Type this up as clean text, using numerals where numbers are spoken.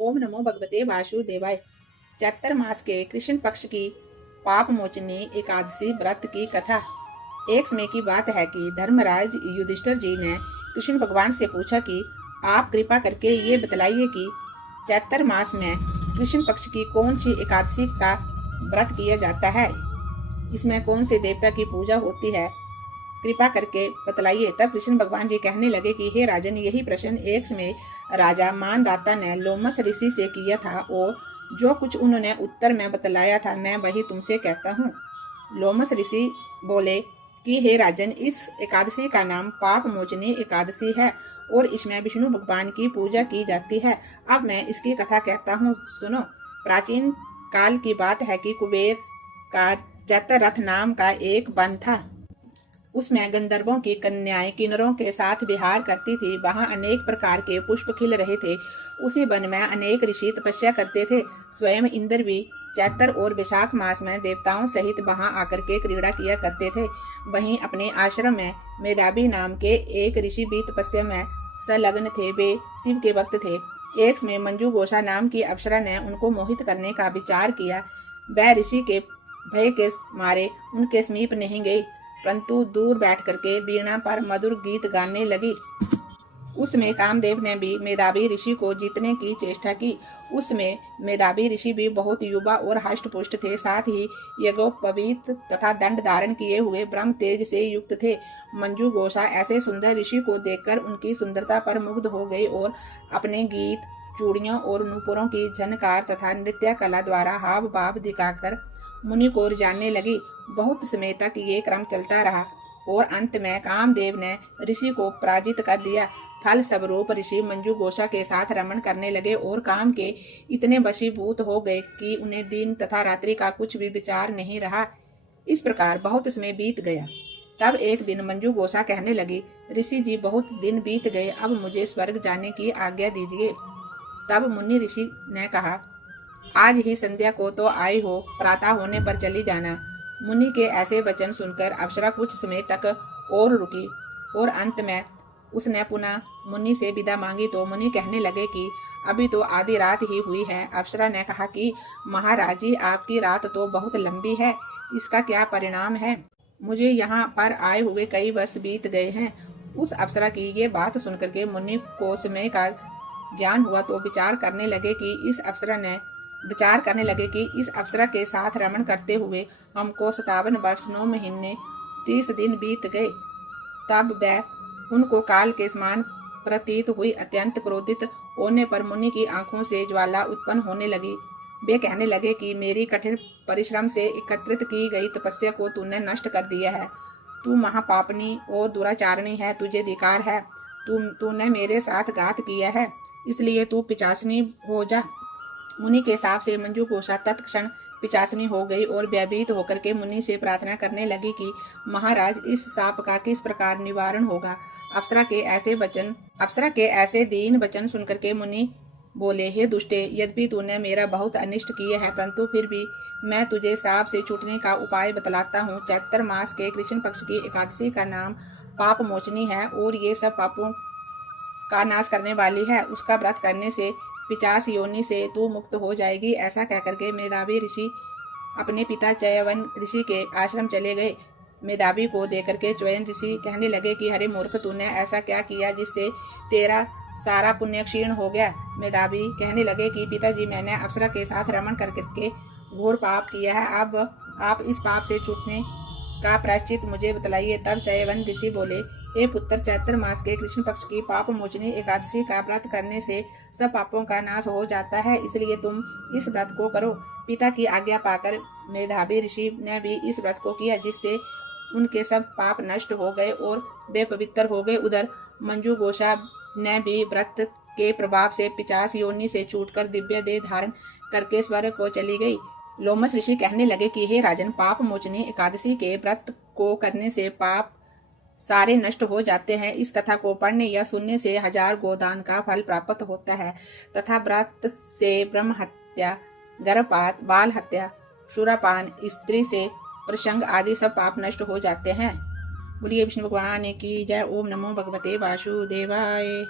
ओम नमो भगवते वासुदेवाय। चैत्र मास के कृष्ण पक्ष की पाप मोचनी एकादशी व्रत की कथा। एक समय की बात है कि धर्मराज युधिष्ठिर जी ने कृष्ण भगवान से पूछा कि आप कृपा करके ये बतलाइए कि चैत्र मास में कृष्ण पक्ष की कौन सी एकादशी का व्रत किया जाता है, इसमें कौन से देवता की पूजा होती है, कृपा करके बतलाइए। तब कृष्ण भगवान जी कहने लगे कि हे राजन, यही प्रश्न एक समय राजा मानदाता ने लोमस ऋषि से किया था और जो कुछ उन्होंने उत्तर में बतलाया था मैं वही तुमसे कहता हूँ। लोमस ऋषि बोले कि हे राजन, इस एकादशी का नाम पाप मोचनी एकादशी है और इसमें विष्णु भगवान की पूजा की जाती है। अब मैं इसकी कथा कहता हूँ, सुनो। प्राचीन काल की बात है कि कुबेर का चैत्र रथ नाम का एक वन था। उसमें गंधर्वों की कन्याएं किन्नरों के साथ विहार करती थी। वहां अनेक प्रकार के पुष्प खिल रहे थे। उसी वन में अनेक ऋषि तपस्या करते थे। स्वयं इंद्र भी चैत्र और वैशाख मास में देवताओं सहित वहां आकर के क्रीड़ा किया करते थे। वहीं अपने आश्रम में मेधावी नाम के एक ऋषि भी तपस्या में संलग्न थे। वे शिव के भक्त थे। एक समय मंजू गोसा नाम की अप्सरा ने उनको मोहित करने का विचार किया। वह ऋषि के भय के मारे उनके समीप नहीं गई, परंतु दूर बैठ करके वीणा पर मधुर गीत गाने लगी। उसमें कामदेव ने भी मेधावी ऋषि को जीतने की चेष्टा की। उसमें मेधावी ऋषि भी बहुत युवा और हष्ट पुष्ट थे, साथ ही यज्ञोपवीत तथा दंड धारण किए हुए ब्रह्म तेज से युक्त थे। मंजू गोसा ऐसे सुंदर ऋषि को देखकर उनकी सुंदरता पर मुग्ध हो गई और अपने गीत, चूड़ियों और नूपुरों की झनकार तथा नृत्य कला द्वारा हाव भाव दिखाकर मुनि को रिझाने लगी। बहुत समय तक ये क्रम चलता रहा और अंत में कामदेव ने ऋषि को पराजित कर दिया। फल स्वरूप ऋषि मंजू गोसा के साथ रमण करने लगे और काम के इतने वशीभूत हो गए कि उन्हें दिन तथा रात्रि का कुछ भी विचार नहीं रहा। इस प्रकार बहुत समय बीत गया। तब एक दिन मंजू गोसा कहने लगी, ऋषि जी, बहुत दिन बीत गए, अब मुझे स्वर्ग जाने की आज्ञा दीजिए। तब मुनि ऋषि ने कहा, आज ही संध्या को तो आई हो, प्रातः होने पर चली जाना। मुनि के ऐसे वचन सुनकर अप्सरा कुछ समय तक और रुकी और अंत में उसने पुनः मुनि से विदा मांगी तो मुनि कहने लगे कि अभी तो आधी रात ही हुई है। अप्सरा ने कहा कि महाराज जी, आपकी रात तो बहुत लंबी है, इसका क्या परिणाम है? मुझे यहाँ पर आए हुए कई वर्ष बीत गए हैं। उस अप्सरा की ये बात सुनकर के मुनि को समय का ज्ञान हुआ तो विचार करने लगे कि इस अप्सरा के साथ रमण करते हुए हमको 57 वर्ष 9 महीने 30 दिन बीत गए। तब वह उनको काल के समान प्रतीत हुई। अत्यंत क्रोधित होने पर मुनि की आंखों से ज्वाला उत्पन्न होने लगी। वे कहने लगे कि मेरी कठिन परिश्रम से एकत्रित की गई तपस्या को तूने नष्ट कर दिया है। तू महापापनी और दुराचारणी है, तुझे धिक्कार है। तूने मेरे साथ घात किया है, इसलिए तू पिशाचनी हो जा। मुनि के साप से मंजू गोसा तत्क्षण पिशाचनी हो गई और भयभीत होकर के मुनि से प्रार्थना करने लगी कि महाराज, इस साप का किस प्रकार निवारण होगा। अप्सरा के ऐसे दीन वचन सुनकर के मुनि बोले, हे दुष्टे, यद्यपि तूने मेरा बहुत अनिष्ट किया है, परंतु फिर भी मैं तुझे साप से छूटने का उपाय बतलाता हूँ। चैत्र मास के कृष्ण पक्ष की एकादशी का नाम पाप मोचनी है और ये सब पापों का नाश करने वाली है। उसका व्रत करने से पिशाच योनि से तू मुक्त हो जाएगी। ऐसा कहकर के मेधावी ऋषि अपने पिता च्यवन ऋषि के आश्रम चले गए। मेधावी को देकर के च्यवन ऋषि कहने लगे कि हरे मूर्ख, तूने ऐसा क्या किया जिससे तेरा सारा पुण्य क्षीण हो गया। मेधावी कहने लगे कि पिताजी, मैंने अप्सरा के साथ रमण करके घोर पाप किया है। अब आप इस पाप से छूटने का प्रायश्चित मुझे बतलाइए। तब च्यवन ऋषि बोले, हे पुत्र, चैत्र मास के कृष्ण पक्ष की पाप मोचनी एकादशी का व्रत करने से सब पापों का नाश हो जाता है, इसलिए तुम इस व्रत को करो। पिता की आज्ञा पाकर मेधावी ऋषि ने भी इस व्रत को किया, जिससे उनके सब पाप नष्ट हो गए और वे पवित्र हो गए। उधर मंजू गोसा ने भी व्रत के प्रभाव से पिशाच योनि से छूटकर दिव्य देह धारण करके स्वर्ग को चली गई। लोमस ऋषि कहने लगे कि हे राजन, पाप मोचनी एकादशी के व्रत को करने से पाप सारे नष्ट हो जाते हैं। इस कथा को पढ़ने या सुनने से 1000 गोदान का फल प्राप्त होता है तथा व्रत से ब्रह्म हत्या, गर्भपात, बाल हत्या, शूरापान, स्त्री से प्रसंग आदि सब पाप नष्ट हो जाते हैं। बोलिए विष्णु भगवान की जय। ओम नमो भगवते वासुदेवाय।